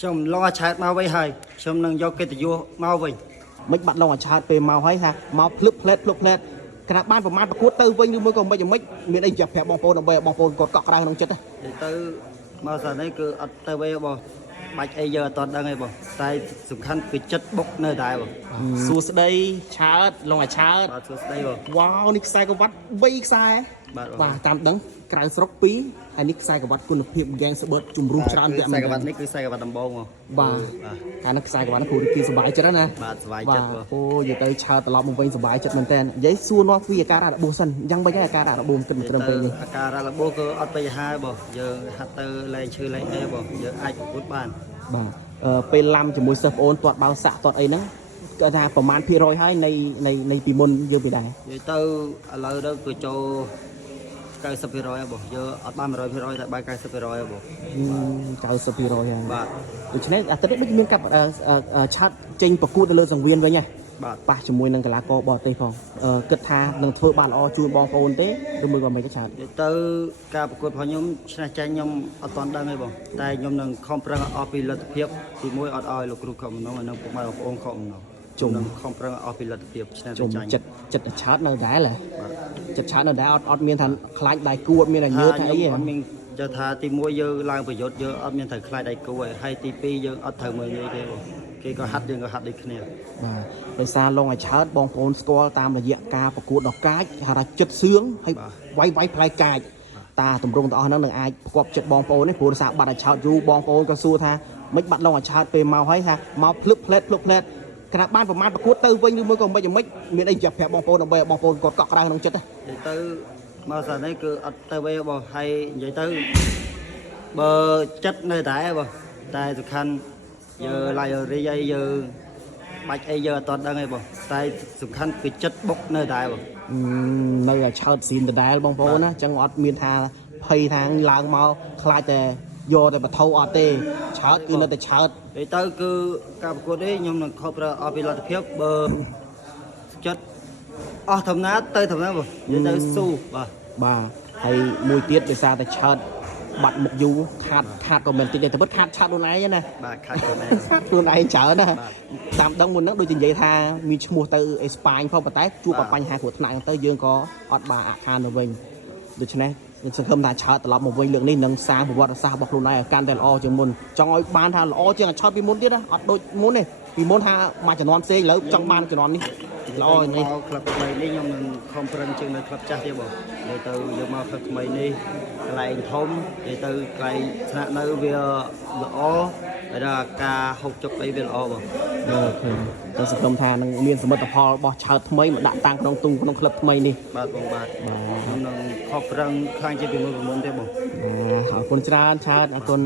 trong lo chát mau vây hai trong nâng do cái tự vô mau vây មិនបាត់ឡងអាឆាតពេលមកហើយថាមកភ្លឹបផ្លែតខណៈបានប្រមាណប្រកួតទៅវិញឬមួយក៏មិនយ៉ាងម៉េចមានអីចាប់ប្រាប់បងប្អូនដើម្បីឲ្យបងប្អូនគាត់កក់ក្ដៅក្នុងចិត្ត ទៅមកសិននេះគឺអត់ទៅវេបងបាច់អីយើងអត់ដឹងទេបងតែសំខាន់គឺចិត្តបុកនៅដែរបងសួស្ដីឆើតឡងអាឆើត បាទសួស្ដីបង វ៉ាវនេះខ្សែក្រវ៉ាត់3ខ្សែ បាទតាមដឹងក្រៅស្រុក2ហើយនេះខ្សែក្រវ៉ាត់គុណភាពហ្គេងស្បឺតជំរុះច្រើនតែ ខ្សែក្រវ៉ាត់នេះគឺខ្សែក្រវ៉ាត់ដំបងបង បាទកាលនោះខ្សែក្រវ៉ាត់គ្រូគេសុបាយចិត្តណា បាទសុបាយចិត្តបង អូនិយាយទៅឆើតត្រឡប់មកវិញសុបាយចិត្តមែនតើនិយាយសួរនាំពីអាការៈរបួសសិនយ៉ាងម៉េចហើយអាការៈរបួសគិតត្រឹមពេលនេះ អាការៈរបួសគឺអត់បញ្ហាបងយើងហាត់ទៅលែងឈឺលែងអីបងយើងអាចប្រកួតបាន បាទពេលឡាំជាមួយសិស្សប្អូនទាត់បោសាក់ទាត់អីហ្នឹងគាត់ថាប្រហែលភាគរយហើយនៃពីមុនយើងពីដែរ និយាយទៅឥឡូវទៅគឺចូល 90% ហើយបងយើងអត់បាន 100% តែបាន 90% ហើយបង 90% ហើយ បាទ ដូច្នេះអាទិត្យនេះដូចមានកាប់ឆាត់ចេញប្រកួតនៅលើសង្វៀនវិញហ៎ បាទ ប៉ះជាមួយនឹងកីឡាករបរទេសផងគិតថានឹងធ្វើបានល្អជួយបងប្អូនទេឬមួយក៏មិនទេឆាត់ និយាយទៅការប្រកួតរបស់ខ្ញុំឆ្នះចាញ់ខ្ញុំអត់ទាន់ដឹងទេបងតែខ្ញុំនឹងខំប្រឹងអស់ពីលទ្ធភាពទី1អត់ឲ្យលោកគ្រូខំម្ដងហើយនឹងពុកម៉ែបងប្អូនខំម្ដងខ្ញុំនឹងខំប្រឹងអស់ពីលទ្ធភាពឆ្នះចាញ់ ចិត្តឆាត់នៅដែរហ៎ចិត្តឆាត់នៅដែរអត់មានថាខ្លាចដៃគួតមានតែញើសថាអីហ៎ អត់មានចថាទី1យើងឡើងប្រយុទ្ធយើងអត់មានត្រូវខ្លាចដៃគូហើយទី2យើងអត់ត្រូវមើលងាយទេបងគេក៏ហាត់យើងក៏ហាត់ដូចគ្នា បាទដោយសារឡងឲ្យឆើតបងប្អូនស្គាល់តាមរយៈការប្រកួតដល់កាចហៅថាចិត្តសឿងហើយវាយផ្លែកាចតាតម្រង់ទាំងអស់ហ្នឹងនឹងអាចផ្គប់ចិត្តបងប្អូននេះព្រោះសារបាត់ឲ្យឆើតយូរបងប្អូនក៏សួរថាមិនបាត់ឡងឲ្យឆើតពេលមកហើយថាមកភ្លឹបផ្លែតគណៈបានប្រមាណប្រកួតទៅវិញឬមួយក៏មិនយ៉ាងម៉េចមានអីចាប់ប្រាប់បងប្អូនដើម្បីឲ្យបងប្អូនគាត់កក់ក្ដៅក្នុងចិត្ត ទៅមកសិននេះគឺអត់ទៅវេបងហើយនិយាយទៅបើចិត្តនៅដែរបងតែសំខាន់យើងឡាយរីអីយើងបាច់អីយើងអត់ដឹងទេបងតែសំខាន់គឺចិត្តបុកនៅដែរបង នៅឲ្យឆើតស៊ីនដដែលបងប្អូនណាអញ្ចឹងអត់មានថាភ័យថាឡើងមកខ្លាចតែយកតែបថោអត់ទេឆើតគឺនៅតែឆើត និយាយទៅគឺការប្រកួតនេះខ្ញុំនឹងខំប្រឹងអស់ពីលទ្ធភាពបើចិត្តអស់ដំណើរទៅដំណើរបងនិយាយទៅស៊ូបាទ បាទហើយមួយទៀតដោយសារតែឆើតបាត់មុខយូរខាតក៏មិនតិចទេតែពិតខាតឆាត់ខ្លួនឯងណា បាទខាត់ខ្លួនឯង ខ្លួនឯងច្រើនណាតាមដឹងមុនហ្នឹងដូចនិយាយថាមានឈ្មោះទៅអេស្ប៉ាញផងប៉ុន្តែជួបបញ្ហាគ្រោះថ្នាក់ហ្នឹងទៅយើងក៏អត់បានអាក់ខានទៅវិញដូច្នេះសង្ឃឹមថាឆើតត្រឡប់មកវិញលើកនេះនឹងសាងប្រវត្តិសាស្ត្ររបស់ខ្លួនឯងឲ្យកាន់តែល្អជាងមុនចង់ឲ្យបានថាល្អជាងឆើតពីមុនទៀតណាអត់ដូចមុនទេពីមុនថាមួយជំនាន់ផ្សេងឥឡូវចង់បានជំនាន់នេះល្អនេះ ក្លឹបថ្មីនេះខ្ញុំនឹងខំប្រឹងជាងនៅក្លឹបចាស់ទៀតបងនិយាយទៅយកមកក្លឹបថ្មីនេះកន្លែងធំនិយាយទៅកន្លែងស្នាក់នៅវាល្អហើយដល់ការហូបចុកអីវាល្អបង អូខេតែសង្ឃឹមថានឹងមានសមិទ្ធផលរបស់ឆើតថ្មីមកដាក់តាំងក្នុងទុំក្នុងក្លឹបថ្មីនេះ បាទបងបាទខ្ញុំនឹងខំប្រឹងខ្លាំងជាងពីមុនទេបង អរគុណច្រើនឆើតអរគុណ